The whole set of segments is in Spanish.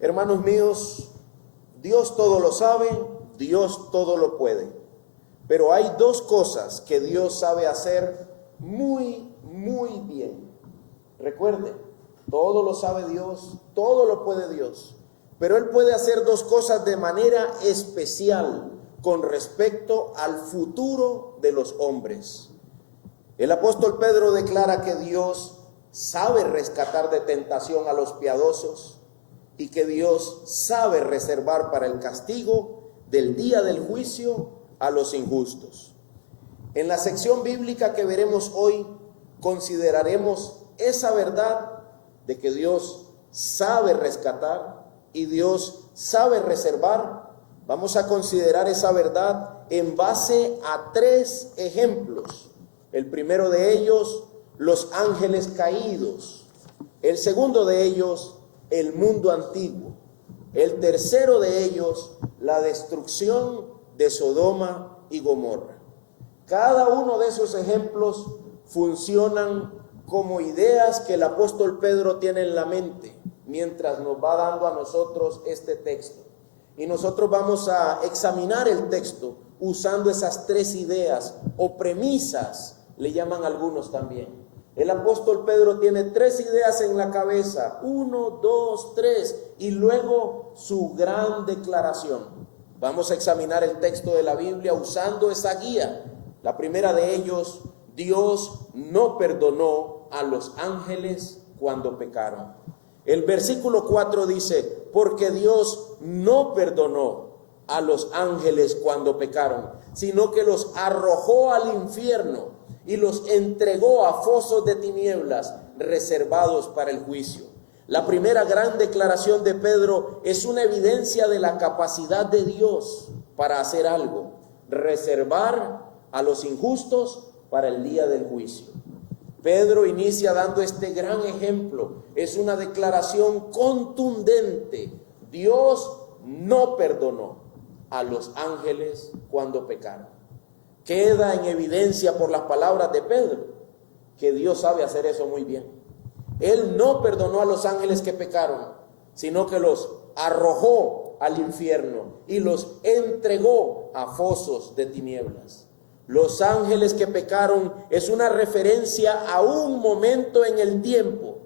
Hermanos míos, Dios todo lo sabe, Dios todo lo puede. Pero hay dos cosas que Dios sabe hacer muy bien. Recuerden, todo lo sabe Dios, todo lo puede Dios. Pero Él puede hacer dos cosas de manera especial con respecto al futuro de los hombres. El apóstol Pedro declara que Dios sabe rescatar de tentación a los piadosos y que Dios sabe reservar para el castigo del día del juicio a los injustos. En la sección bíblica que veremos hoy, consideraremos esa verdad de que Dios sabe rescatar y Dios sabe reservar. Vamos a considerar esa verdad en base a tres ejemplos. El primero de ellos, los ángeles caídos. El segundo de ellos, el mundo antiguo. El tercero de ellos, la destrucción de Sodoma y Gomorra. Cada uno de esos ejemplos funcionan como ideas que el apóstol Pedro tiene en la mente mientras nos va dando a nosotros este texto. Y nosotros vamos a examinar el texto usando esas tres ideas o premisas, le llaman algunos también. El apóstol Pedro tiene tres ideas en la cabeza, 1, 2, 3, y luego su gran declaración. Vamos a examinar el texto de la Biblia usando esa guía. La primera de ellos, Dios no perdonó a los ángeles cuando pecaron. El versículo 4 dice, porque Dios no perdonó a los ángeles cuando pecaron, sino que los arrojó al infierno y los entregó a fosos de tinieblas reservados para el juicio. La primera gran declaración de Pedro es una evidencia de la capacidad de Dios para hacer algo, reservar a los injustos para el día del juicio. Pedro inicia dando este gran ejemplo. Es una declaración contundente. Dios no perdonó a los ángeles cuando pecaron. Queda en evidencia por las palabras de Pedro que Dios sabe hacer eso muy bien. Él no perdonó a los ángeles que pecaron, sino que los arrojó al infierno y los entregó a fosos de tinieblas. Los ángeles que pecaron es una referencia a un momento en el tiempo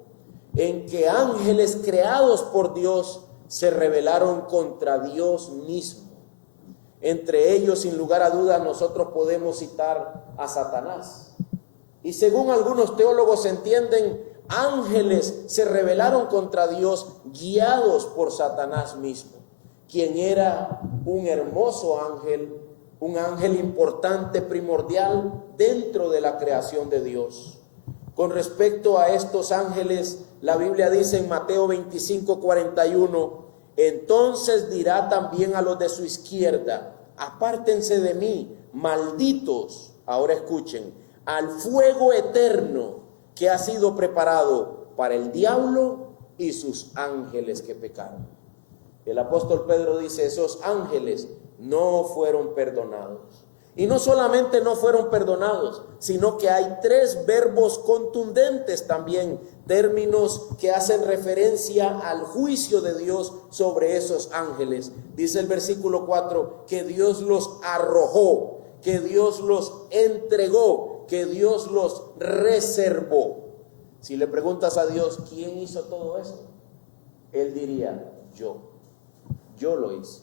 en que ángeles creados por Dios se rebelaron contra Dios mismo. Entre ellos, sin lugar a dudas, nosotros podemos citar a Satanás. Y según algunos teólogos entienden, ángeles se rebelaron contra Dios guiados por Satanás mismo, quien era un hermoso ángel, un ángel importante, primordial dentro de la creación de Dios. Con respecto a estos ángeles, la Biblia dice en Mateo 25:41, entonces dirá también a los de su izquierda, apártense de mí, malditos, ahora escuchen, al fuego eterno que ha sido preparado para el diablo y sus ángeles que pecaron. El apóstol Pedro dice, esos ángeles no fueron perdonados. Y no solamente no fueron perdonados, sino que hay tres verbos contundentes también, términos que hacen referencia al juicio de Dios sobre esos ángeles. Dice el versículo 4, que Dios los arrojó, que Dios los entregó, que Dios los reservó. Si le preguntas a Dios, ¿quién hizo todo eso? Él diría, yo lo hice.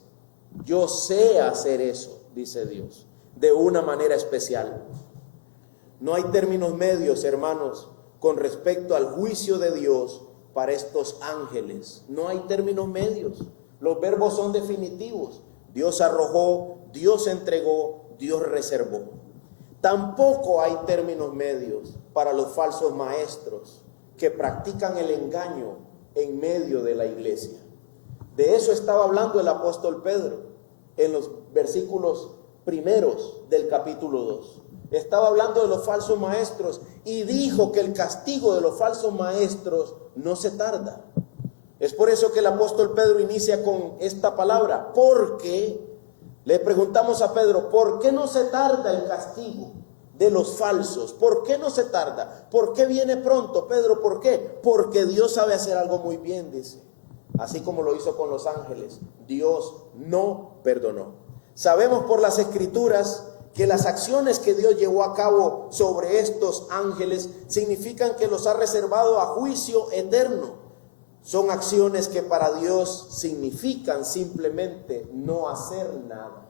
Yo sé hacer eso, dice Dios, de una manera especial. No hay términos medios, hermanos, con respecto al juicio de Dios para estos ángeles. No hay términos medios. Los verbos son definitivos. Dios arrojó, Dios entregó, Dios reservó. Tampoco hay términos medios para los falsos maestros que practican el engaño en medio de la iglesia. De eso estaba hablando el apóstol Pedro en los versículos primeros del capítulo 2. Estaba hablando de los falsos maestros y dijo que el castigo de los falsos maestros no se tarda. Es por eso que el apóstol Pedro inicia con esta palabra, porque le preguntamos a Pedro, ¿por qué no se tarda el castigo de los falsos? ¿Por qué no se tarda? ¿Por qué viene pronto, Pedro? ¿Por qué? Porque Dios sabe hacer algo muy bien, dice. así como lo hizo con los ángeles. Dios no perdonó. Sabemos por las Escrituras que las acciones que Dios llevó a cabo sobre estos ángeles significan que los ha reservado a juicio eterno. Son acciones que para Dios significan simplemente no hacer nada.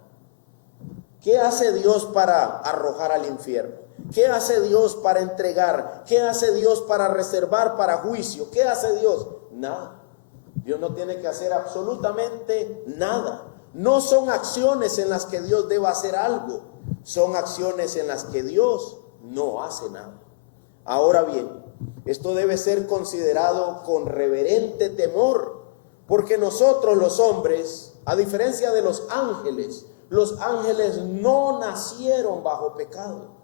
¿Qué hace Dios para arrojar al infierno? ¿Qué hace Dios para entregar? ¿Qué hace Dios para reservar para juicio? ¿Qué hace Dios? Nada. Dios no tiene que hacer absolutamente nada. No son acciones en las que Dios deba hacer algo. Son acciones en las que Dios no hace nada. Ahora bien, esto debe ser considerado con reverente temor, porque nosotros los hombres, a diferencia de los ángeles no nacieron bajo pecado.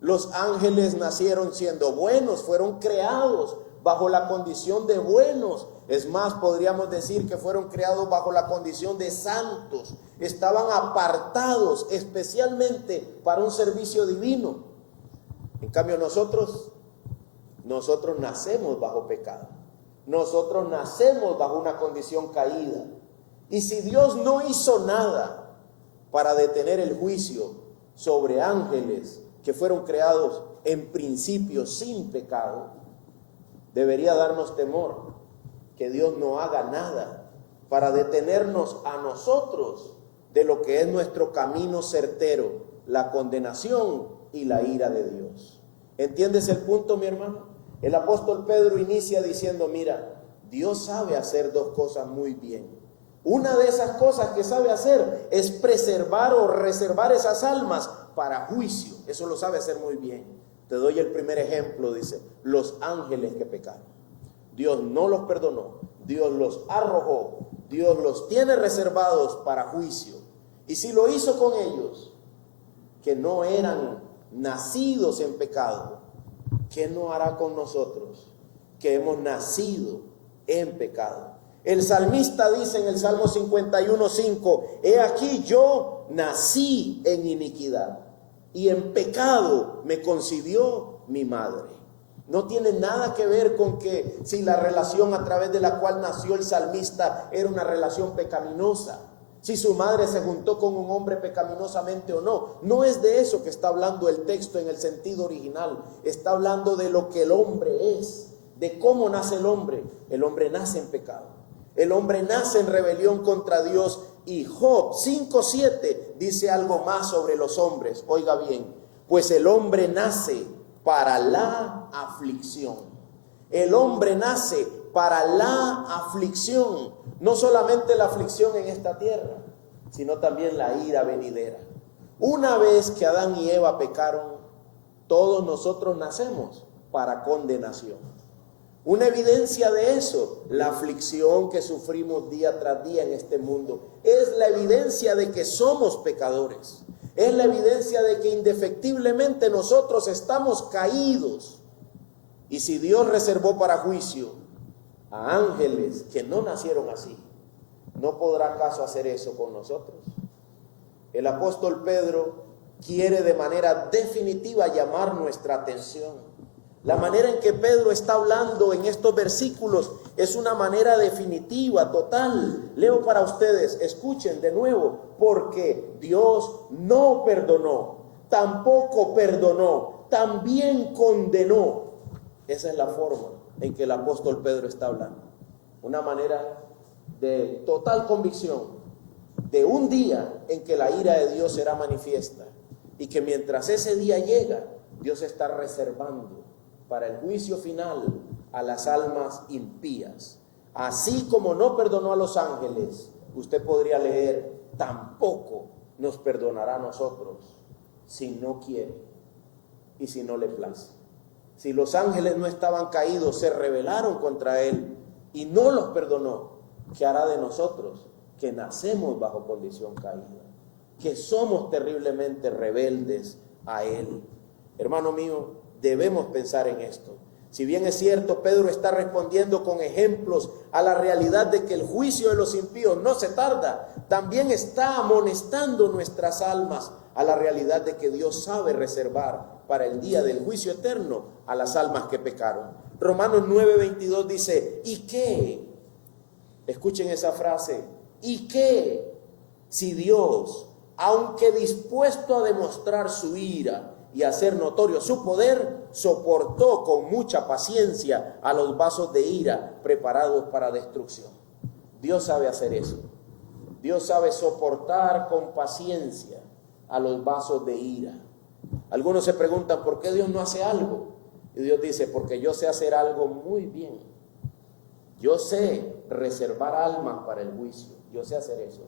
Los ángeles nacieron siendo buenos, fueron creados bajo la condición de buenos. Es más, podríamos decir que fueron creados bajo la condición de santos. Estaban apartados especialmente para un servicio divino. En cambio nosotros nacemos bajo pecado. Nosotros nacemos bajo una condición caída. Y si Dios no hizo nada para detener el juicio sobre ángeles que fueron creados en principio sin pecado, debería darnos temor que Dios no haga nada para detenernos a nosotros de lo que es nuestro camino certero, la condenación y la ira de Dios. ¿Entiendes el punto, mi hermano? El apóstol Pedro inicia diciendo, mira, Dios sabe hacer dos cosas muy bien. Una de esas cosas que sabe hacer es preservar o reservar esas almas para juicio. Eso lo sabe hacer muy bien. Te doy el primer ejemplo, dice, los ángeles que pecaron. Dios no los perdonó, Dios los arrojó, Dios los tiene reservados para juicio. Y si lo hizo con ellos, que no eran nacidos en pecado, ¿qué no hará con nosotros, que hemos nacido en pecado? El salmista dice en el Salmo 51:5, he aquí yo nací en iniquidad y en pecado me concibió mi madre. No tiene nada que ver con que si la relación a través de la cual nació el salmista era una relación pecaminosa, si su madre se juntó con un hombre pecaminosamente o no. No es de eso que está hablando el texto en el sentido original. Está hablando de lo que el hombre es, de cómo nace el hombre. El hombre nace en pecado. El hombre nace en rebelión contra Dios. Y Job 5:7 dice algo más sobre los hombres. Oiga bien, pues el hombre nace para la aflicción. El hombre nace para la aflicción. No solamente la aflicción en esta tierra, sino también la ira venidera. Una vez que Adán y Eva pecaron, todos nosotros nacemos para condenación. Una evidencia de eso, la aflicción que sufrimos día tras día en este mundo, es la evidencia de que somos pecadores. Es la evidencia de que indefectiblemente nosotros estamos caídos. Y si Dios reservó para juicio a ángeles que no nacieron así, ¿no podrá acaso hacer eso con nosotros? El apóstol Pedro quiere de manera definitiva llamar nuestra atención. La manera en que Pedro está hablando en estos versículos es una manera definitiva, total. Leo para ustedes, escuchen de nuevo, porque Dios no perdonó, tampoco perdonó, también condenó. Esa es la forma en que el apóstol Pedro está hablando. Una manera de total convicción de un día en que la ira de Dios será manifiesta y que mientras ese día llega, Dios está reservando para el juicio final a las almas impías. Así como no perdonó a los ángeles, usted podría leer, tampoco nos perdonará a nosotros si no quiere y si no le place. Si los ángeles no estaban caídos, se rebelaron contra él y no los perdonó, ¿qué hará de nosotros que nacemos bajo condición caída? Que somos terriblemente rebeldes a él. Hermano mío, debemos pensar en esto. Si bien es cierto, Pedro está respondiendo con ejemplos a la realidad de que el juicio de los impíos no se tarda, también está amonestando nuestras almas a la realidad de que Dios sabe reservar para el día del juicio eterno a las almas que pecaron. Romanos 9:22 dice, ¿y qué? Escuchen esa frase. ¿Y qué si Dios, aunque dispuesto a demostrar su ira y hacer notorio su poder, soportó con mucha paciencia a los vasos de ira preparados para destrucción? Dios sabe hacer eso. Dios sabe soportar con paciencia a los vasos de ira. Algunos se preguntan, ¿por qué Dios no hace algo? Y Dios dice, porque yo sé hacer algo muy bien. Yo sé reservar almas para el juicio. Yo sé hacer eso.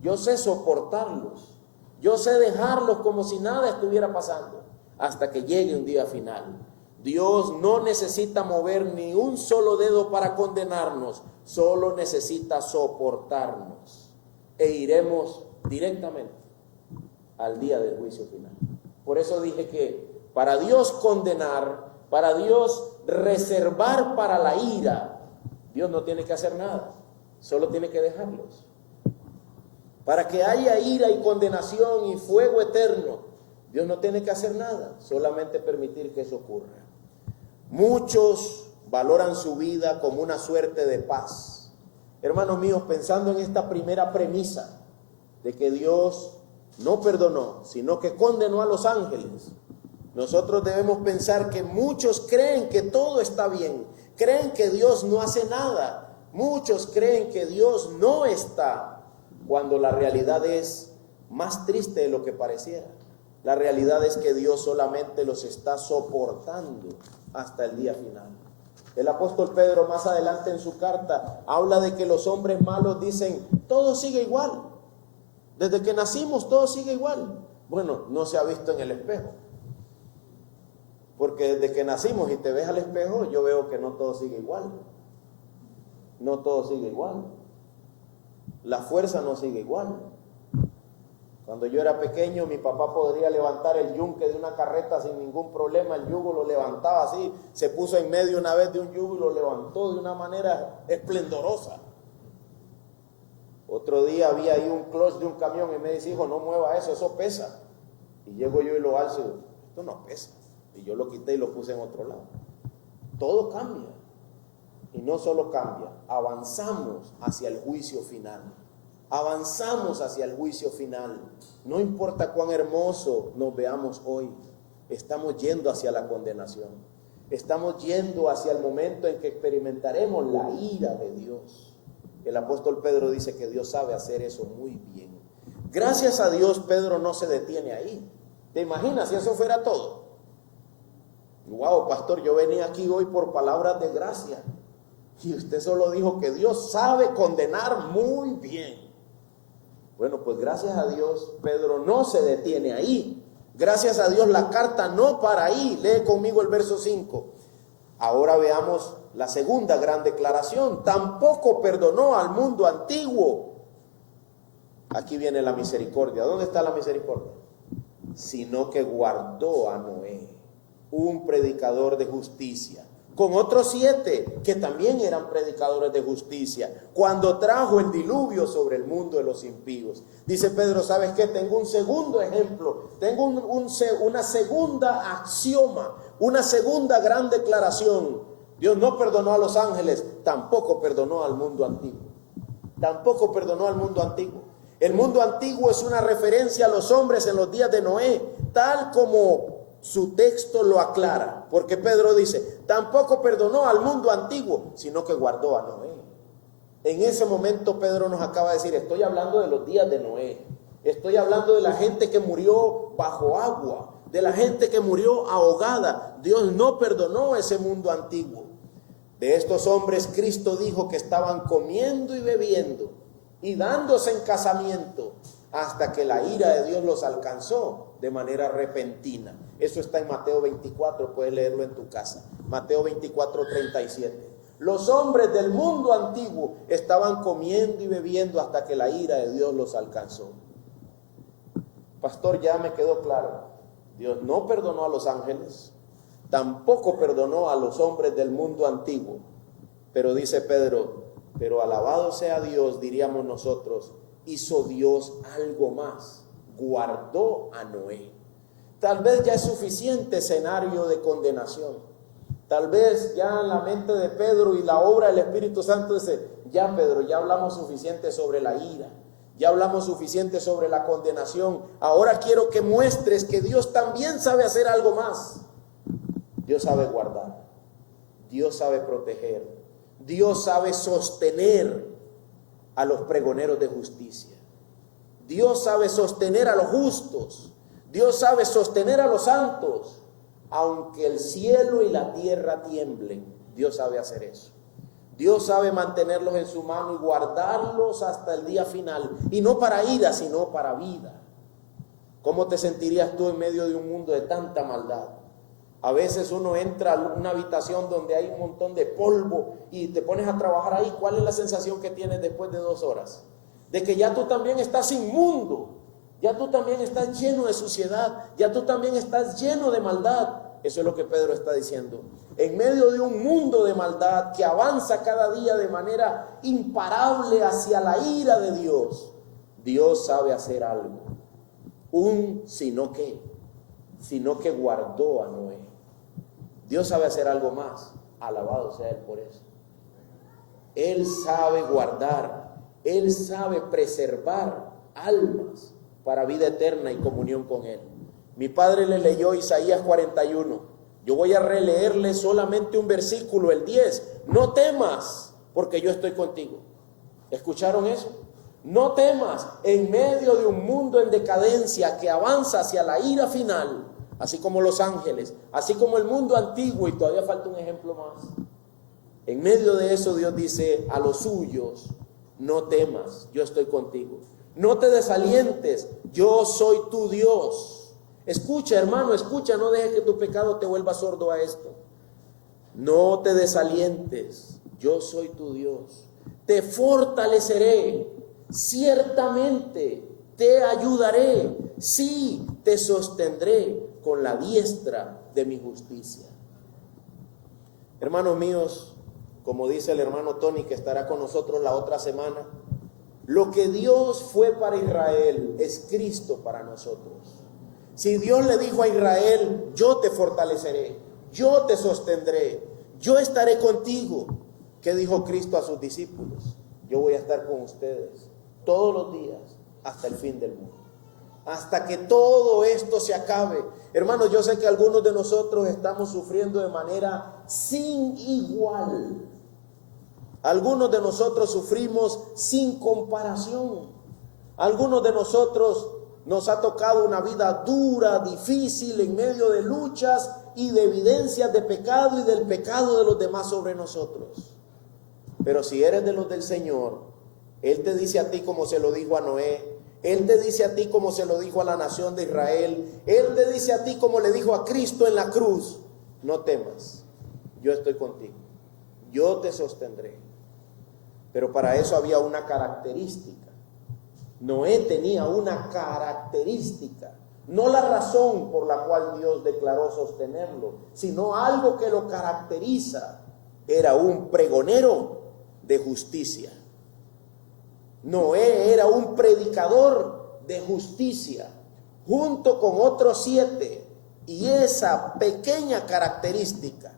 Yo sé soportarlos. Yo sé dejarlos como si nada estuviera pasando hasta que llegue un día final. Dios no necesita mover ni un solo dedo para condenarnos, solo necesita soportarnos. E iremos directamente al día del juicio final. Por eso dije que para Dios condenar, para Dios reservar para la ira, Dios no tiene que hacer nada, solo tiene que dejarlos. Para que haya ira y condenación y fuego eterno, Dios no tiene que hacer nada, solamente permitir que eso ocurra. Muchos valoran su vida como una suerte de paz. Hermanos míos, pensando en esta primera premisa de que Dios no perdonó, sino que condenó a los ángeles, nosotros debemos pensar que muchos creen que todo está bien, creen que Dios no hace nada, muchos creen que Dios no está, cuando la realidad es más triste de lo que pareciera. La realidad es que Dios solamente los está soportando hasta el día final. El apóstol Pedro más adelante en su carta habla de que los hombres malos dicen, todo sigue igual. Desde que nacimos todo sigue igual. Bueno, no se ha visto en el espejo. Porque desde que nacimos y te ves al espejo, yo veo que no todo sigue igual. No todo sigue igual. La fuerza no sigue igual. Cuando yo era pequeño, mi papá podría levantar el yunque de una carreta sin ningún problema. El yugo lo levantaba así. Se puso en medio una vez de un yugo y lo levantó de una manera esplendorosa. Otro día había ahí un clutch de un camión y me dice, hijo, no mueva eso, eso pesa. Y llego yo y lo alzo y digo, esto no pesa. Y yo lo quité y lo puse en otro lado. Todo cambia. Y no solo cambia, avanzamos hacia el juicio final. Avanzamos hacia el juicio final. No importa cuán hermoso nos veamos hoy, estamos yendo hacia la condenación. Estamos yendo hacia el momento en que experimentaremos la ira de Dios. El apóstol Pedro dice que Dios sabe hacer eso muy bien. Gracias a Dios, Pedro no se detiene ahí. ¿Te imaginas si eso fuera todo? Wow, pastor, yo venía aquí hoy por palabras de gracia. Y usted solo dijo que Dios sabe condenar muy bien. Bueno, pues gracias a Dios, Pedro no se detiene ahí. Gracias a Dios la carta no para ahí. Lee conmigo el verso 5. Ahora veamos la segunda gran declaración. Tampoco perdonó al mundo antiguo. Aquí viene la misericordia. ¿Dónde está la misericordia? Sino que guardó a Noé, un predicador de justicia, con otros 7 que también eran predicadores de justicia, cuando trajo el diluvio sobre el mundo de los impíos. Dice Pedro, ¿sabes qué? Tengo un segundo ejemplo, tengo una segunda axioma, una segunda gran declaración. Dios no perdonó a los ángeles, tampoco perdonó al mundo antiguo. Tampoco perdonó al mundo antiguo. El mundo antiguo es una referencia a los hombres en los días de Noé, tal como su texto lo aclara, porque Pedro dice, tampoco perdonó al mundo antiguo, sino que guardó a Noé. En ese momento Pedro nos acaba de decir, estoy hablando de los días de Noé, estoy hablando de la gente que murió bajo agua, de la gente que murió ahogada. Dios no perdonó ese mundo antiguo. De estos hombres Cristo dijo que estaban comiendo y bebiendo y dándose en casamiento hasta que la ira de Dios los alcanzó de manera repentina. Eso está en Mateo 24, puedes leerlo en tu casa. Mateo 24, 37. Los hombres del mundo antiguo estaban comiendo y bebiendo hasta que la ira de Dios los alcanzó. Pastor, ya me quedó claro. Dios no perdonó a los ángeles, tampoco perdonó a los hombres del mundo antiguo. Pero dice Pedro, pero alabado sea Dios, diríamos nosotros, hizo Dios algo más, guardó a Noé. Tal vez ya es suficiente escenario de condenación. Tal vez ya en la mente de Pedro y la obra del Espíritu Santo dice, ya Pedro, ya hablamos suficiente sobre la ira, ya hablamos suficiente sobre la condenación, ahora quiero que muestres que Dios también sabe hacer algo más. Dios sabe guardar, Dios sabe proteger, Dios sabe sostener a los pregoneros de justicia, Dios sabe sostener a los justos, Dios sabe sostener a los santos. Aunque el cielo y la tierra tiemblen, Dios sabe hacer eso. Dios sabe mantenerlos en su mano y guardarlos hasta el día final. Y no para ira, sino para vida. ¿Cómo te sentirías tú en medio de un mundo de tanta maldad? A veces uno entra a una habitación donde hay un montón de polvo y te pones a trabajar ahí. ¿Cuál es la sensación que tienes después de 2 horas? De que ya tú también estás inmundo. Ya tú también estás lleno de suciedad, ya tú también estás lleno de maldad. Eso es lo que Pedro está diciendo. En medio de un mundo de maldad que avanza cada día de manera imparable hacia la ira de Dios, Dios sabe hacer algo. Sino que guardó a Noé. Dios sabe hacer algo más. Alabado sea Él por eso. Él sabe guardar, Él sabe preservar almas para vida eterna y comunión con Él. Mi padre le leyó Isaías 41. Yo voy a releerle solamente un versículo, el 10. No temas, porque yo estoy contigo. ¿Escucharon eso? No temas, en medio de un mundo en decadencia que avanza hacia la ira final, así como los ángeles, así como el mundo antiguo, y todavía falta un ejemplo más. En medio de eso Dios dice a los suyos, no temas, yo estoy contigo. No te desalientes, yo soy tu Dios. Escucha, hermano, escucha, no dejes que tu pecado te vuelva sordo a esto. No te desalientes, yo soy tu Dios. Te fortaleceré, ciertamente te ayudaré, sí, te sostendré con la diestra de mi justicia. Hermanos míos, como dice el hermano Tony, que estará con nosotros la otra semana, lo que Dios fue para Israel es Cristo para nosotros. Si Dios le dijo a Israel, yo te fortaleceré, yo te sostendré, yo estaré contigo, ¿qué dijo Cristo a sus discípulos? Yo voy a estar con ustedes todos los días hasta el fin del mundo, hasta que todo esto se acabe. Hermanos, yo sé que algunos de nosotros estamos sufriendo de manera sin igual. Algunos de nosotros sufrimos sin comparación. Algunos de nosotros nos ha tocado una vida dura, difícil, en medio de luchas y de evidencias de pecado y del pecado de los demás sobre nosotros. Pero si eres de los del Señor, Él te dice a ti como se lo dijo a Noé, Él te dice a ti como se lo dijo a la nación de Israel, Él te dice a ti como le dijo a Cristo en la cruz, no temas, yo estoy contigo, yo te sostendré. Pero para eso había una característica. Noé tenía una característica, no la razón por la cual Dios declaró sostenerlo, sino algo que lo caracteriza. Era un pregonero de justicia. Noé era un predicador de justicia, junto con otros 7, y esa pequeña característica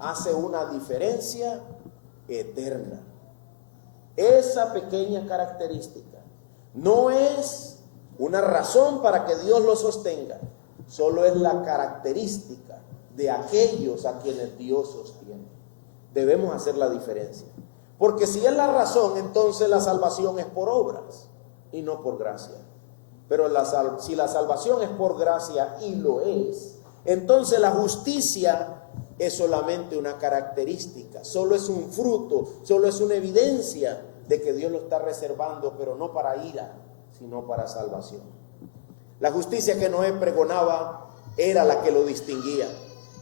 hace una diferencia eterna. Esa pequeña característica no es una razón para que Dios lo sostenga, solo es la característica de aquellos a quienes Dios sostiene. Debemos hacer la diferencia, porque si es la razón, entonces la salvación es por obras y no por gracia. Pero si la salvación es por gracia, y lo es, entonces la justicia es solamente una característica, solo es un fruto, solo es una evidencia de que Dios lo está reservando, pero no para ira, sino para salvación. La justicia que Noé pregonaba era la que lo distinguía.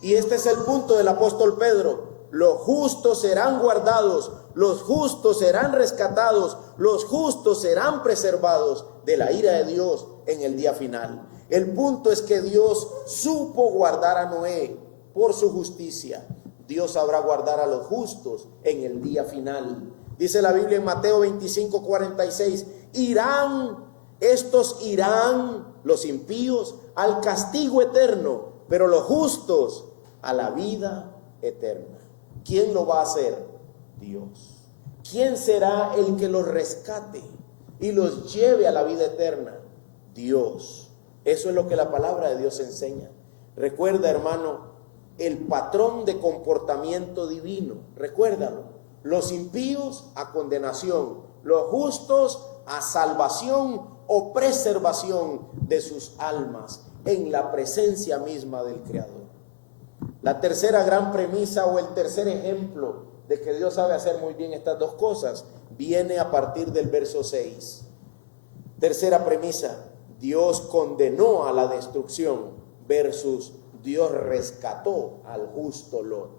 Y este es el punto del apóstol Pedro: los justos serán guardados, los justos serán rescatados, los justos serán preservados de la ira de Dios en el día final. El punto es que Dios supo guardar a Noé por su justicia. Dios sabrá guardar a los justos en el día final. Dice la Biblia en Mateo 25:46, estos irán, los impíos, al castigo eterno, pero los justos a la vida eterna. ¿Quién lo va a hacer? Dios. ¿quién será el que los rescate y los lleve a la vida eterna? Dios. Eso es lo que la palabra de Dios enseña. Recuerda, hermano, el patrón de comportamiento divino. Recuérdalo. Los impíos a condenación, los justos a salvación o preservación de sus almas en la presencia misma del Creador. La tercera gran premisa o el tercer ejemplo de que Dios sabe hacer muy bien estas dos cosas viene a partir del verso 6. Tercera premisa: Dios condenó a la destrucción versus Dios rescató al justo Lot.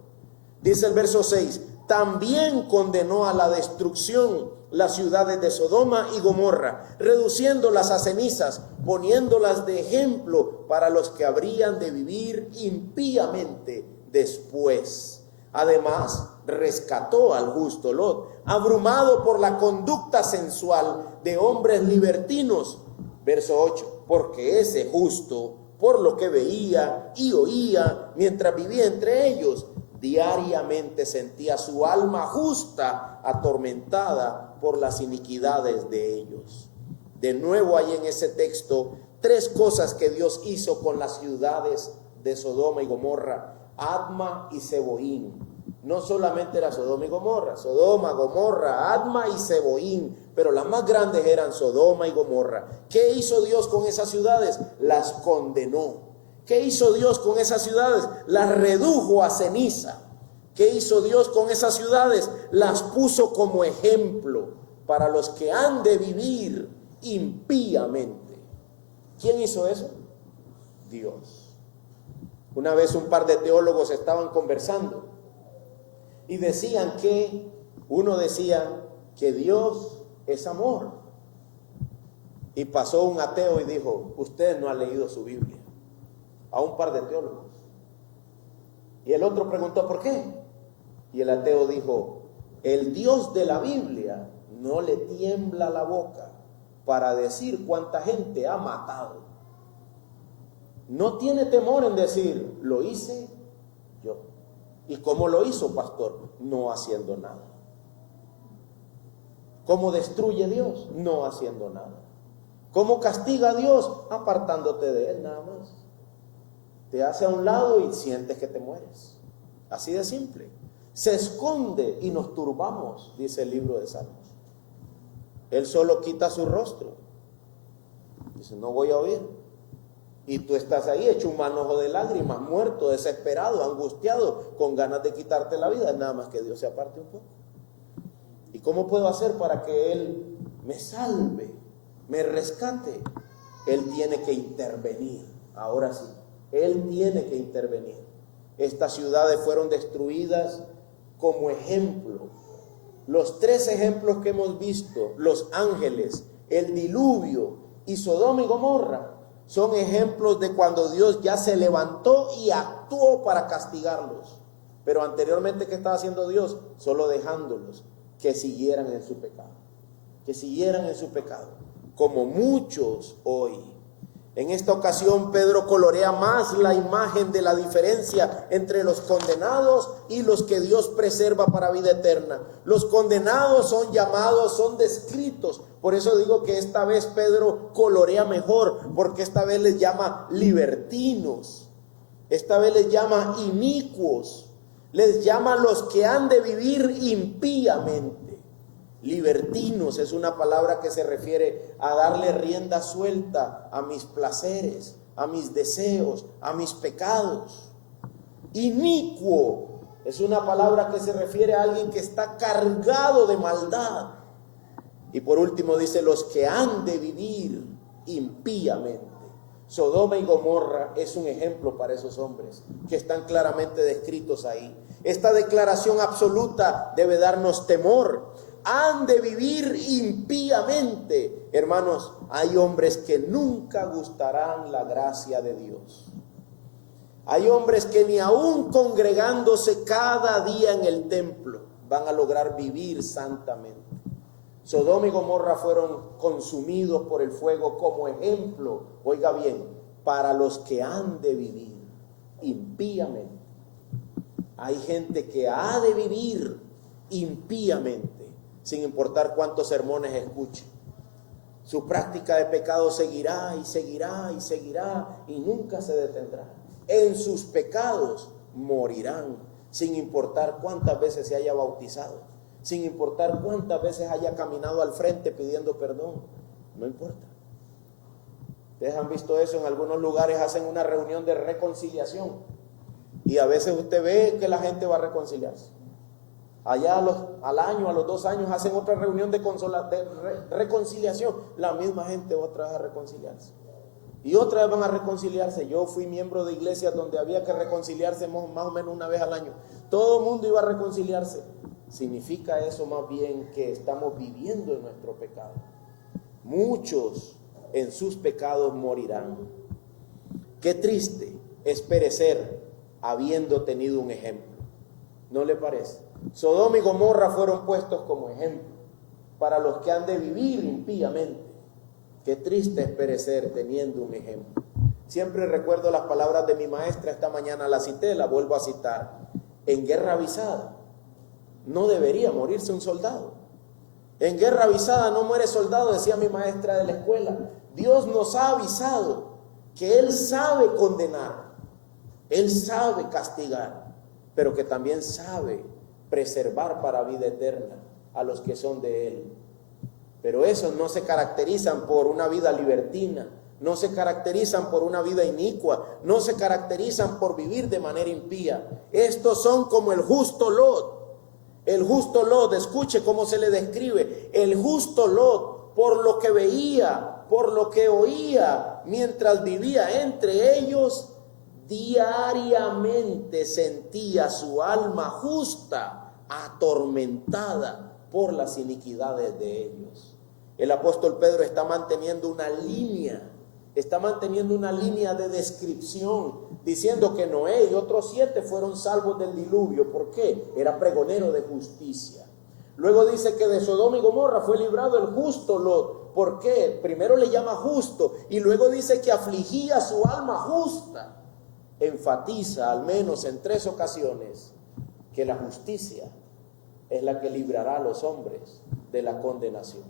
Dice el verso 6: también condenó a la destrucción las ciudades de Sodoma y Gomorra, reduciéndolas a cenizas, poniéndolas de ejemplo para los que habrían de vivir impíamente después. Además, rescató al justo Lot, abrumado por la conducta sensual de hombres libertinos. Verso 8: porque ese justo, por lo que veía y oía mientras vivía entre ellos, diariamente sentía su alma justa atormentada por las iniquidades de ellos. De nuevo hay en ese texto tres cosas que Dios hizo con las ciudades de Sodoma y Gomorra: Adma y Zeboín. No solamente era Sodoma y Gomorra, Sodoma, Gomorra, Adma y Zeboín, pero las más grandes eran Sodoma y Gomorra. ¿Qué hizo Dios con esas ciudades? Las condenó. ¿Qué hizo Dios con esas ciudades? Las redujo a ceniza. ¿Qué hizo Dios con esas ciudades? Las puso como ejemplo para los que han de vivir impíamente. ¿Quién hizo eso? Dios. Una vez un par de teólogos estaban conversando y decían que, uno decía que Dios es amor. Y pasó un ateo y dijo: usted no ha leído su Biblia. A un par de teólogos. Y el otro preguntó: ¿por qué? Y el ateo dijo: el Dios de la Biblia no le tiembla la boca para decir cuánta gente ha matado. No tiene temor en decir: lo hice yo. ¿Y cómo lo hizo, pastor? No haciendo nada. ¿Cómo destruye Dios? No haciendo nada. ¿Cómo castiga a Dios? Apartándote de Él nada más. Te hace a un lado y sientes que te mueres. Así de simple. Se esconde y nos turbamos, dice el libro de Salmos. Él solo quita su rostro. Dice: no voy a oír. Y tú estás ahí hecho un manojo de lágrimas, muerto, desesperado, angustiado, con ganas de quitarte la vida. Nada más que Dios se aparte un poco. ¿Y cómo puedo hacer para que Él me salve, me rescate? Él tiene que intervenir. Ahora sí, Él tiene que intervenir. Estas ciudades fueron destruidas como ejemplo. Los tres ejemplos que hemos visto, los ángeles, el diluvio y Sodoma y Gomorra, son ejemplos de cuando Dios ya se levantó y actuó para castigarlos. Pero anteriormente, ¿qué estaba haciendo Dios? Solo dejándolos que siguieran en su pecado. Que siguieran en su pecado, como muchos hoy. En esta ocasión, Pedro colorea más la imagen de la diferencia entre los condenados y los que Dios preserva para vida eterna. Los condenados son llamados, son descritos. Por eso digo que esta vez Pedro colorea mejor, porque esta vez les llama libertinos. Esta vez les llama inicuos. Les llama los que han de vivir impíamente. Libertinos es una palabra que se refiere a darle rienda suelta a mis placeres, a mis deseos, a mis pecados. Inicuo es una palabra que se refiere a alguien que está cargado de maldad. Y por último dice: los que han de vivir impíamente. Sodoma y Gomorra es un ejemplo para esos hombres que están claramente descritos ahí. Esta declaración absoluta debe darnos temor. Han de vivir impíamente. Hermanos, hay hombres que nunca gustarán la gracia de Dios. Hay hombres que ni aún congregándose cada día en el templo van a lograr vivir santamente. Sodoma y Gomorra fueron consumidos por el fuego como ejemplo, oiga bien, para los que han de vivir impíamente. Hay gente que ha de vivir impíamente. sin importar cuántos sermones escuche. Su práctica de pecado seguirá y seguirá y seguirá y nunca se detendrá. En sus pecados morirán, sin importar cuántas veces se haya bautizado, sin importar cuántas veces haya caminado al frente pidiendo perdón, no importa. Ustedes han visto eso, en algunos lugares hacen una reunión de reconciliación y a veces usted ve que la gente va a reconciliarse. Allá al año, a los 2 años hacen otra reunión de reconciliación, la misma gente otra vez a reconciliarse. Y otra vez van a reconciliarse. Yo fui miembro de iglesias donde había que reconciliarse más o menos una vez al año. Todo el mundo iba a reconciliarse. Significa eso más bien que estamos viviendo en nuestro pecado. Muchos en sus pecados morirán. Qué triste es perecer habiendo tenido un ejemplo. ¿No le parece? Sodoma y Gomorra fueron puestos como ejemplo para los que han de vivir impíamente. Qué triste es perecer teniendo un ejemplo. Siempre recuerdo las palabras de mi maestra, esta mañana la cité, la vuelvo a citar. En guerra avisada no debería morirse un soldado. En guerra avisada no muere soldado, decía mi maestra de la escuela. Dios nos ha avisado que Él sabe condenar, Él sabe castigar, pero que también sabe preservar para vida eterna a los que son de Él. Pero esos no se caracterizan por una vida libertina, no se caracterizan por una vida inicua, no se caracterizan por vivir de manera impía. Estos son como el justo Lot. El justo Lot, escuche cómo se le describe. El justo Lot, por lo que veía, por lo que oía, mientras vivía entre ellos, diariamente sentía su alma justa, atormentada por las iniquidades de ellos. El apóstol Pedro está manteniendo una línea de descripción, diciendo que Noé y otros 7 fueron salvos del diluvio. ¿Por qué? Era pregonero de justicia. Luego dice que de Sodoma y Gomorra fue librado el justo Lot. ¿Por qué? Primero le llama justo y luego dice que afligía su alma justa. Enfatiza al menos en 3 ocasiones que la justicia es la que librará a los hombres de la condenación.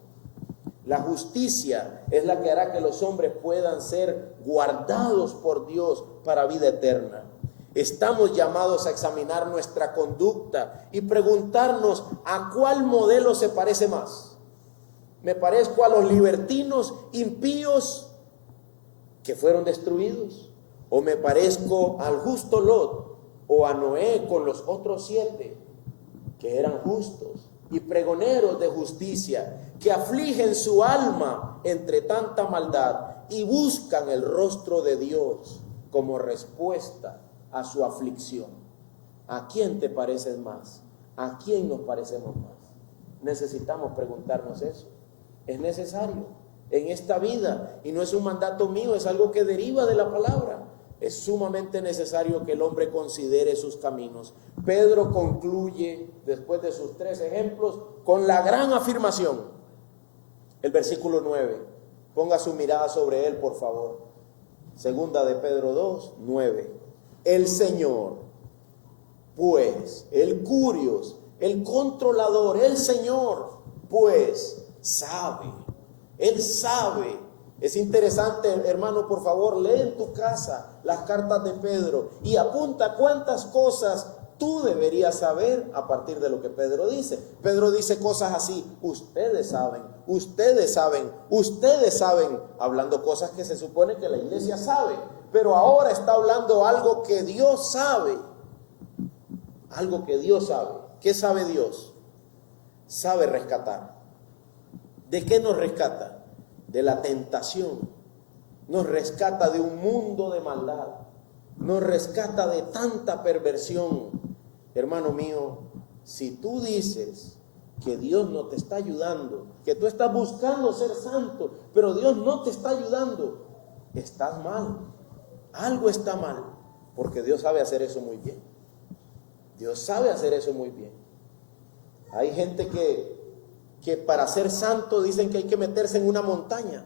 La justicia es la que hará que los hombres puedan ser guardados por Dios para vida eterna. Estamos llamados a examinar nuestra conducta y preguntarnos a cuál modelo se parece más. ¿Me parezco a los libertinos impíos que fueron destruidos? ¿O me parezco al justo Lot o a Noé con los otros 7 que eran justos y pregoneros de justicia, que afligen su alma entre tanta maldad y buscan el rostro de Dios como respuesta a su aflicción? ¿A quién te pareces más? ¿A quién nos parecemos más? Necesitamos preguntarnos eso. Es necesario en esta vida, y no es un mandato mío, es algo que deriva de la palabra. Es sumamente necesario que el hombre considere sus caminos. Pedro concluye, después de sus 3 ejemplos, con la gran afirmación. El versículo 9. Ponga su mirada sobre él, por favor. Segunda de Pedro 2, 9. El Señor, pues, el Curios, el controlador, el Señor, pues, sabe. Él sabe. Es interesante, hermano, por favor, lee en tu casa las cartas de Pedro y apunta cuántas cosas tú deberías saber a partir de lo que Pedro dice. Pedro dice cosas así: ustedes saben, ustedes saben, ustedes saben, hablando cosas que se supone que la iglesia sabe, pero ahora está hablando algo que Dios sabe, algo que Dios sabe. ¿Qué sabe Dios? Sabe rescatar. ¿De qué nos rescata? De la tentación. Nos rescata de un mundo de maldad, nos rescata de tanta perversión. Hermano mío, si tú dices que Dios no te está ayudando, que tú estás buscando ser santo, pero Dios no te está ayudando, estás mal. Algo está mal, porque Dios sabe hacer eso muy bien. Dios sabe hacer eso muy bien. Hay gente que para ser santo dicen que hay que meterse en una montaña.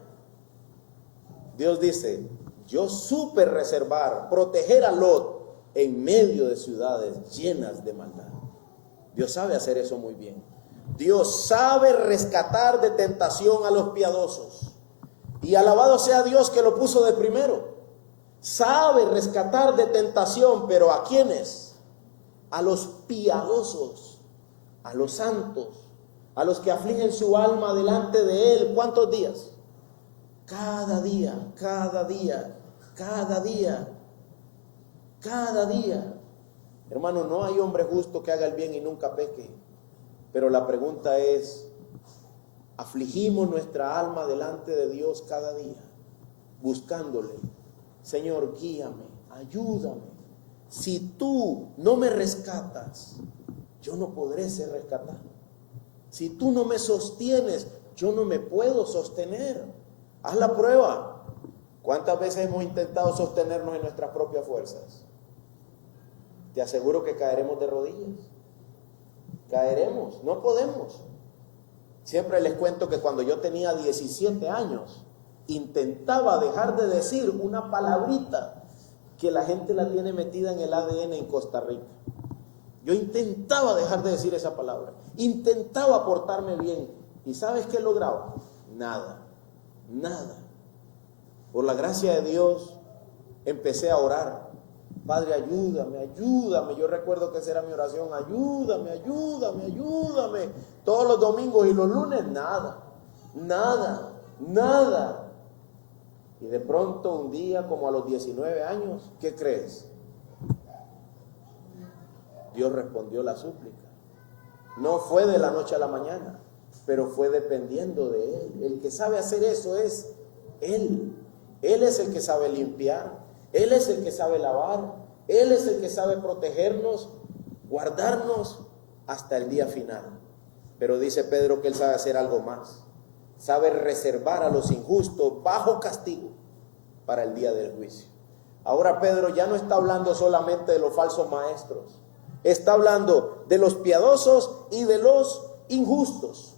Dios dice: yo supe reservar, proteger a Lot en medio de ciudades llenas de maldad. Dios sabe hacer eso muy bien. Dios sabe rescatar de tentación a los piadosos. Y alabado sea Dios que lo puso de primero. Sabe rescatar de tentación, pero ¿a quiénes? A los piadosos, a los santos, a los que afligen su alma delante de Él. ¿Cuántos días? Cada día, cada día, cada día, cada día. Hermano, no hay hombre justo que haga el bien y nunca peque. Pero la pregunta es, ¿afligimos nuestra alma delante de Dios cada día? Buscándole. Señor, guíame, ayúdame. Si tú no me rescatas, yo no podré ser rescatado. Si tú no me sostienes, yo no me puedo sostener. Haz la prueba. ¿Cuántas veces hemos intentado sostenernos en nuestras propias fuerzas? Te aseguro que caeremos de rodillas. Caeremos, no podemos. Siempre les cuento que cuando yo tenía 17 años, intentaba dejar de decir una palabrita que la gente la tiene metida en el ADN en Costa Rica. Yo intentaba dejar de decir esa palabra, intentaba portarme bien. ¿Y sabes qué lograba? Nada, nada. Por la gracia de Dios, empecé a orar. Padre, ayúdame, ayúdame. Yo recuerdo que esa era mi oración. Ayúdame, ayúdame, ayúdame. Todos los domingos y los lunes, nada, nada, nada. Y de pronto un día, como a los 19 años, ¿qué crees? Dios respondió la súplica. No fue de la noche a la mañana, pero fue dependiendo de Él. El que sabe hacer eso es Él. Él es el que sabe limpiar. Él es el que sabe lavar. Él es el que sabe protegernos, guardarnos hasta el día final. Pero dice Pedro que Él sabe hacer algo más. Sabe reservar a los injustos bajo castigo para el día del juicio. Ahora Pedro ya no está hablando solamente de los falsos maestros. Está hablando de los piadosos y de los injustos.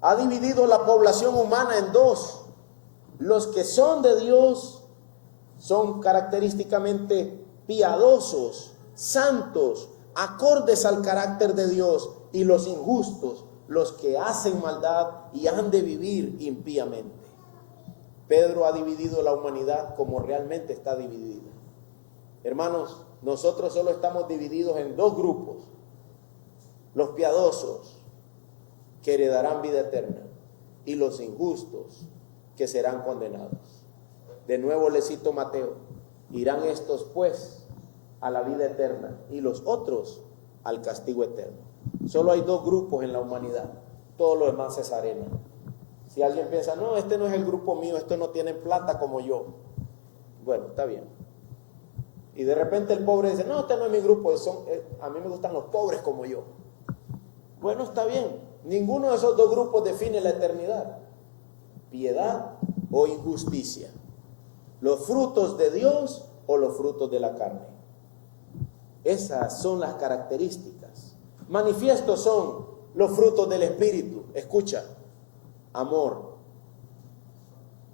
Ha dividido la población humana en dos. Los que son de Dios son característicamente piadosos, santos, acordes al carácter de Dios, y los injustos, los que hacen maldad y han de vivir impíamente. Pedro ha dividido la humanidad como realmente está dividida. Hermanos, nosotros solo estamos divididos en dos grupos: los piadosos, que heredarán vida eterna, y los injustos, que serán condenados. De nuevo les cito Mateo: irán estos pues a la vida eterna y los otros al castigo eterno. Solo hay dos grupos en la humanidad, todo lo demás es arena. Si alguien piensa, no, este no es el grupo mío, estos no tienen plata como yo, bueno, está bien. Y de repente el pobre dice, no, este no es mi grupo, a mí me gustan los pobres como yo. Bueno, está bien, ninguno de esos dos grupos define la eternidad: piedad o injusticia, los frutos de Dios o los frutos de la carne. Esas son las características. Manifiestos son los frutos del Espíritu. Escucha: amor.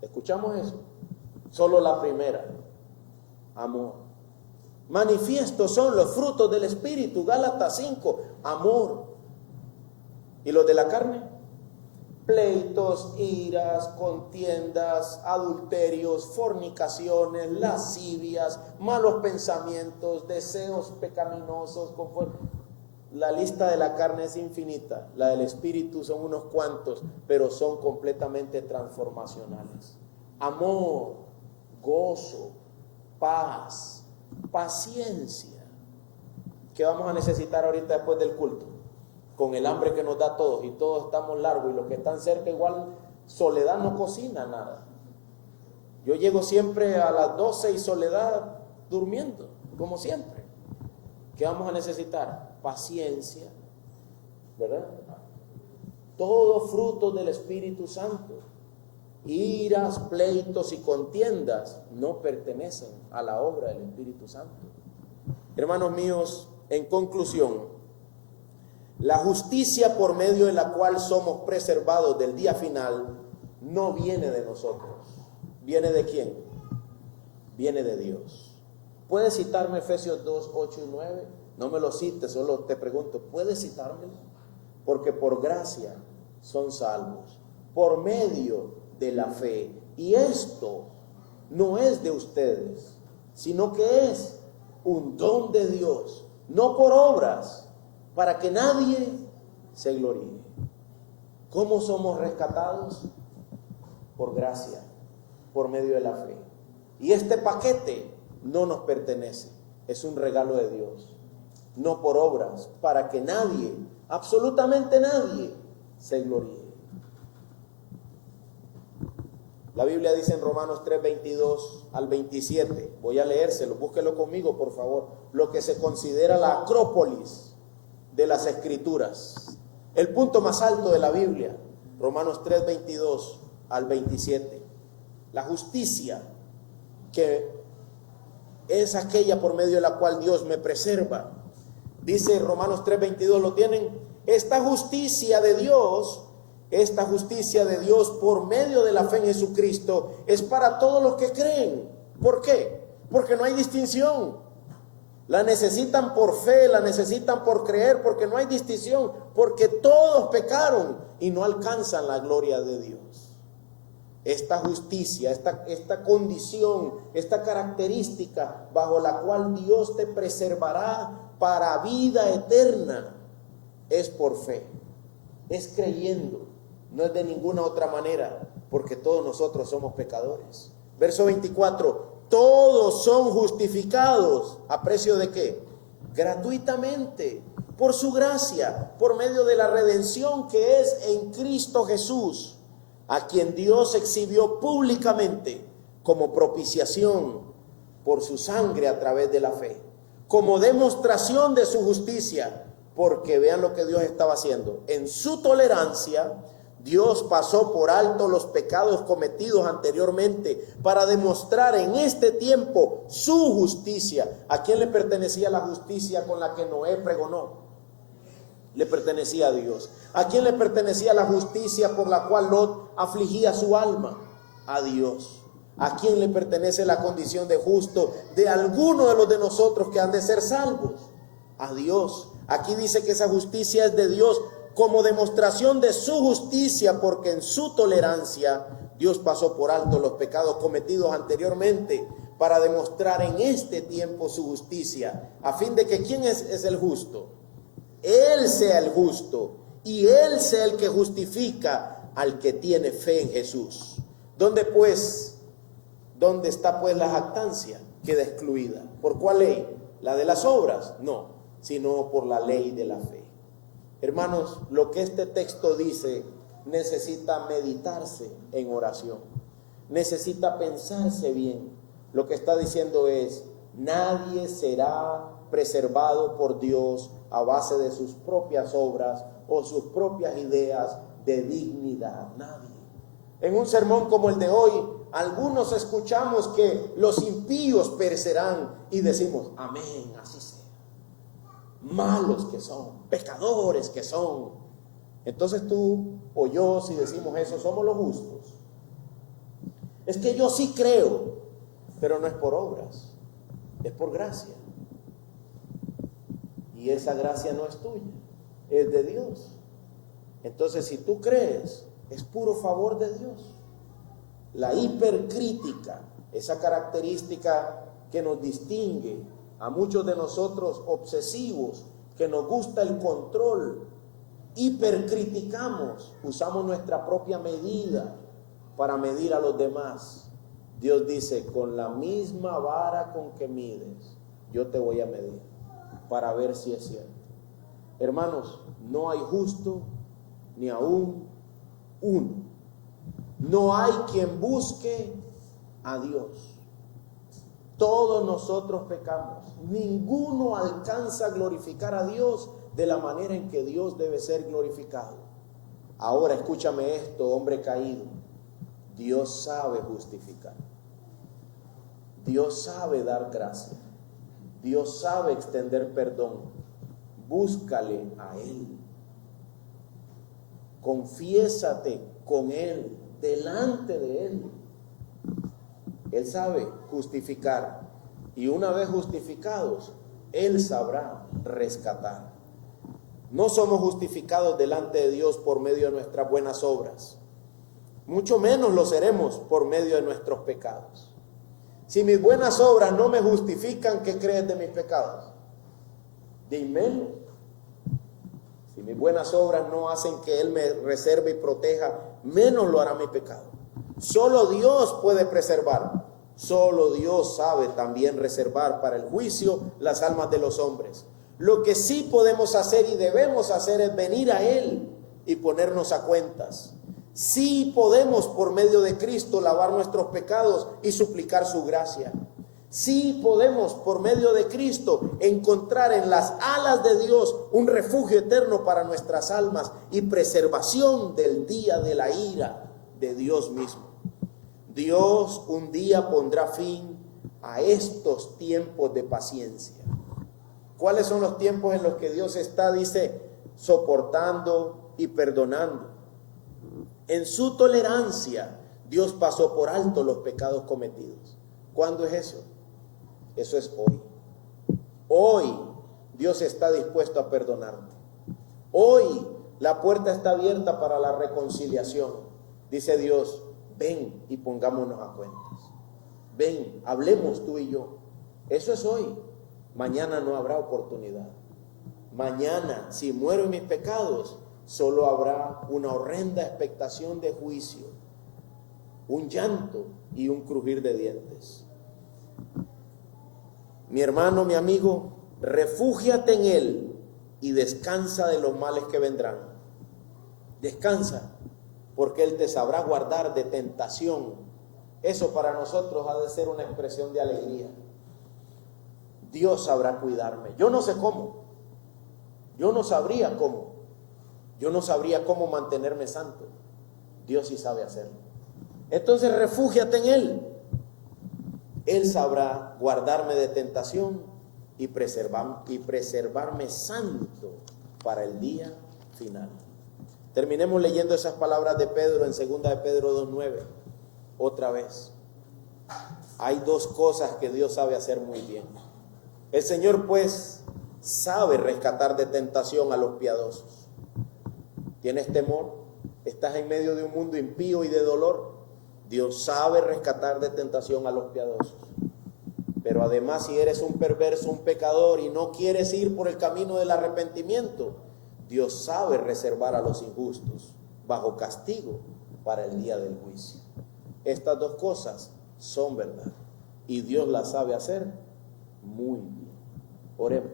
¿Escuchamos eso? Solo la primera: amor. Manifiestos son los frutos del Espíritu. Gálatas 5, amor. ¿Y los de la carne? Pleitos, iras, contiendas, adulterios, fornicaciones, lascivias, malos pensamientos, deseos pecaminosos. La lista de la carne es infinita, la del espíritu son unos cuantos, pero son completamente transformacionales. Amor, gozo, paz, paciencia. ¿Qué vamos a necesitar ahorita después del culto? Con el hambre que nos da a todos, y todos estamos largos, y los que están cerca igual, Soledad no cocina nada. Yo llego siempre a las 12 y Soledad durmiendo, como siempre. ¿Qué vamos a necesitar? Paciencia, ¿verdad? Todo fruto del Espíritu Santo. Iras, pleitos y contiendas no pertenecen a la obra del Espíritu Santo. Hermanos míos, en conclusión, la justicia por medio de la cual somos preservados del día final no viene de nosotros. ¿Viene de quién? Viene de Dios. ¿Puedes citarme Efesios 2, 8 y 9? No me lo cites, solo te pregunto, ¿puedes citármelo? porque por gracia son salvos, por medio de la fe. Y esto no es de ustedes, sino que es un don de Dios, no por obras, para que nadie se gloríe. ¿Cómo somos rescatados? Por gracia, por medio de la fe. Y este paquete no nos pertenece, es un regalo de Dios, no por obras, para que nadie, absolutamente nadie, se gloríe. La Biblia dice en Romanos 3, 22 al 27, voy a leérselo, búsquelo conmigo por favor, lo que se considera la acrópolis de las Escrituras, el punto más alto de la Biblia, Romanos 3, 22 al 27, la justicia que es aquella por medio de la cual Dios me preserva. Dice Romanos 3, 22, ¿lo tienen? Esta justicia de Dios por medio de la fe en Jesucristo es para todos los que creen. ¿Por qué? Porque no hay distinción. La necesitan por fe, la necesitan por creer, porque no hay distinción, porque todos pecaron y no alcanzan la gloria de Dios. Esta justicia, esta condición, esta característica bajo la cual Dios te preservará para vida eterna, es por fe, es creyendo, no es de ninguna otra manera, porque todos nosotros somos pecadores. Verso 24, todos son justificados, ¿a precio de qué? Gratuitamente, por su gracia, por medio de la redención que es en Cristo Jesús, a quien Dios exhibió públicamente como propiciación por su sangre a través de la fe, como demostración de su justicia, porque vean lo que Dios estaba haciendo. En su tolerancia, Dios pasó por alto los pecados cometidos anteriormente para demostrar en este tiempo su justicia. ¿A quién le pertenecía la justicia con la que Noé pregonó? Le pertenecía a Dios. ¿A quién le pertenecía la justicia por la cual Lot afligía su alma? A Dios. ¿A quién le pertenece la condición de justo de alguno de los de nosotros que han de ser salvos? A Dios. Aquí dice que esa justicia es de Dios como demostración de su justicia, porque en su tolerancia Dios pasó por alto los pecados cometidos anteriormente para demostrar en este tiempo su justicia, a fin de que ¿quién es el justo? Él sea el justo y Él sea el que justifica al que tiene fe en Jesús. ¿Dónde está pues la jactancia? Queda excluida. ¿Por cuál ley? ¿La de las obras? No, sino por la ley de la fe. Hermanos, lo que este texto dice necesita meditarse en oración, necesita pensarse bien. Lo que está diciendo es: nadie será preservado por Dios a base de sus propias obras o sus propias ideas de dignidad. Nadie. En un sermón como el de hoy, algunos escuchamos que los impíos perecerán y decimos: amén, así sea. Malos que son, pecadores que son. Entonces tú o yo, si decimos eso, somos los justos. Es que yo sí creo, pero no es por obras, es por gracia. Y esa gracia no es tuya, es de Dios. Entonces, si tú crees, es puro favor de Dios. La hipercrítica, esa característica que nos distingue a muchos de nosotros obsesivos, que nos gusta el control, hipercriticamos, usamos nuestra propia medida para medir a los demás. Dios dice: con la misma vara con que mides, yo te voy a medir para ver si es cierto. Hermanos, no hay justo ni aún uno. No hay quien busque a Dios. Todos nosotros pecamos. Ninguno alcanza a glorificar a Dios de la manera en que Dios debe ser glorificado. Ahora escúchame esto, hombre caído. Dios sabe justificar. Dios sabe dar gracia. Dios sabe extender perdón. Búscale a Él. Confiésate con Él, delante de Él. Él sabe justificar. Y una vez justificados, Él sabrá rescatar. No somos justificados delante de Dios por medio de nuestras buenas obras. Mucho menos lo seremos por medio de nuestros pecados. Si mis buenas obras no me justifican, ¿qué crees de mis pecados? Dime. Si mis buenas obras no hacen que Él me reserve y proteja, menos lo hará mi pecado. Solo Dios puede preservar. Solo Dios sabe también reservar para el juicio las almas de los hombres. Lo que sí podemos hacer y debemos hacer es venir a Él y ponernos a cuentas. Sí podemos por medio de Cristo lavar nuestros pecados y suplicar su gracia. Sí podemos por medio de Cristo encontrar en las alas de Dios un refugio eterno para nuestras almas y preservación del día de la ira de Dios mismo. Dios un día pondrá fin a estos tiempos de paciencia. ¿Cuáles son los tiempos en los que Dios está, dice, soportando y perdonando? En su tolerancia, Dios pasó por alto los pecados cometidos. ¿Cuándo es eso? Eso es hoy. Hoy Dios está dispuesto a perdonarte. Hoy la puerta está abierta para la reconciliación. Dice Dios, ven y pongámonos a cuentas. Ven, hablemos tú y yo. Eso es hoy. Mañana no habrá oportunidad. Mañana, si muero en mis pecados, solo habrá una horrenda expectación de juicio, un llanto y un crujir de dientes. Mi hermano, mi amigo, refúgiate en Él y descansa de los males que vendrán. Descansa, porque Él te sabrá guardar de tentación. Eso para nosotros ha de ser una expresión de alegría. Dios sabrá cuidarme. Yo no sé cómo. Yo no sabría cómo. Yo no sabría cómo mantenerme santo. Dios sí sabe hacerlo. Entonces refúgiate en Él. Él sabrá guardarme de tentación y preservarme santo para el día final. Terminemos leyendo esas palabras de Pedro en 2 de Pedro 2:9. Otra vez. Hay dos cosas que Dios sabe hacer muy bien. El Señor, pues, sabe rescatar de tentación a los piadosos. ¿Tienes temor? ¿Estás en medio de un mundo impío y de dolor? Dios sabe rescatar de tentación a los piadosos. Pero además, si eres un perverso, un pecador y no quieres ir por el camino del arrepentimiento, Dios sabe reservar a los injustos bajo castigo para el día del juicio. Estas dos cosas son verdad y Dios las sabe hacer muy bien. Oremos.